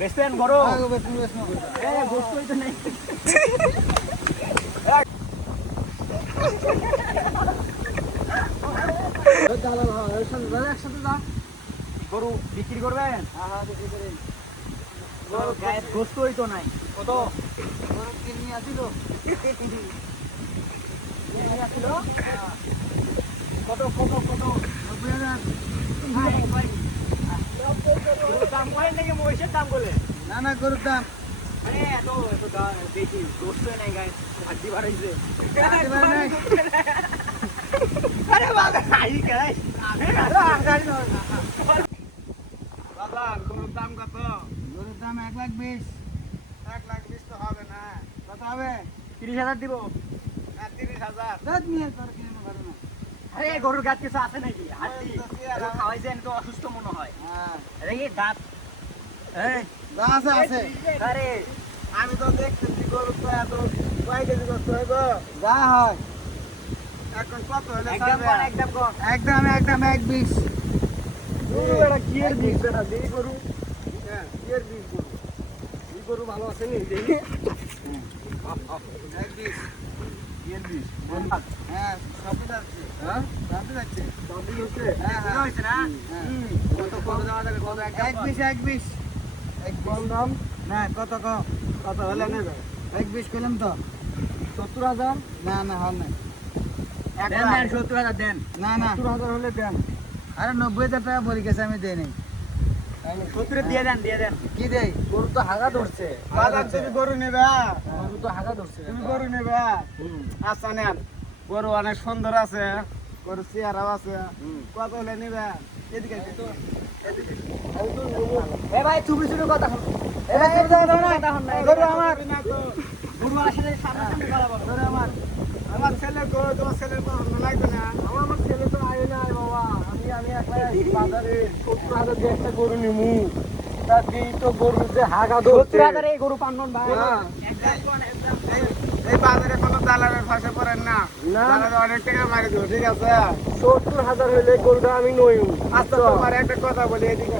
বেচবেন গরু? গরু বিক্রি করবেন? গায়ের গোস্ত হইতো নাই। কত নিয়ে আসিল? কত কত কত? 90,000। দাম করেন নাকি মহিষের দাম বলে? না না গরুর দাম আরে এত দাম বেশি, গোস্ত নাই গায়ে, হাড্ডি বাড়াইছে। আরে বাবা হাই গাই। বাবা গরুর দাম কত? গরুর দাম 1,20,000। 1,20,000 তো হবে না। কত হবে? 30,000 দিব। 30,000। দাঁত নিয়ে তোর কেন পারো না? আরে গরুর গাছ কিছু আছে নাকি? হাড্ডি খাওয়াইছেন তো অসুস্থ মনে হয়। হ্যাঁ আরে এই দাঁত এই যা আছে আছে। আরে আমি তো দেখতেছি গরু তো এত কয় কেজি করতে হইব? যা হয় এখন কত হলে একদম কোন একদম কোন একদম 1,20,000। গরু এটা কি এর বীজ বেটা দেই গরু হ্যাঁ এর বীজ গরু এই গরু ভালো আছে নি দেই 1,20,000 এর বীজ হ্যাঁ সবই যাচ্ছে হ্যাঁ সবই যাচ্ছে সবই হচ্ছে হ্যাঁ, হ্যাঁ। হইছে না হ্যাঁ। কত কত দেওয়া যাবে কত 1,20,000 কম দাম না কত কম কত হলে নেবে 1,20,000 কইলাম তো 70,000 না না হয় না দেন দেন 70,000 দেন না না 70,000 হলে দেন আরে 90,000 টাকা পড়ে গেছে আমি দেই নাই 70 দিয়ে দেন কি দেই গরু তো হাগা ধরছে বাজার তুমি গরু নেবে গরু তো হাগা ধরছে তুমি গরু নেবে আচ্ছা নেন গরু অনেক সুন্দর আছে গরু চেহারাও আছে কত হলে নেবে এদিকে তো এদিকে এ ভাই চুপি চুপি কথা শুন এ ভাই কথা শুন না গরু আমার গরু আসলে সামনে সামনে কথা বলো গরু আমার ছেলে গরু তোমার ছেলের পছন্দ লাগবে না আমার ছেলে তো আয় নাই বাবা আমি একলা বাজারে 70,000 দিয়ে একটা গরু নিমু তা দিই তো গরু যে হাগা ধরছে 70,000 এই গরু পানন ভাই এই বাজারে কোনো দালালের ফাঁসে পড়েন না না। দালালে অনেক টাকা মারি দেবো ঠিক আছে 70,000 হইলে গরুটা আমি নই আচ্ছা তোমার একটা কথা বলি এদিকে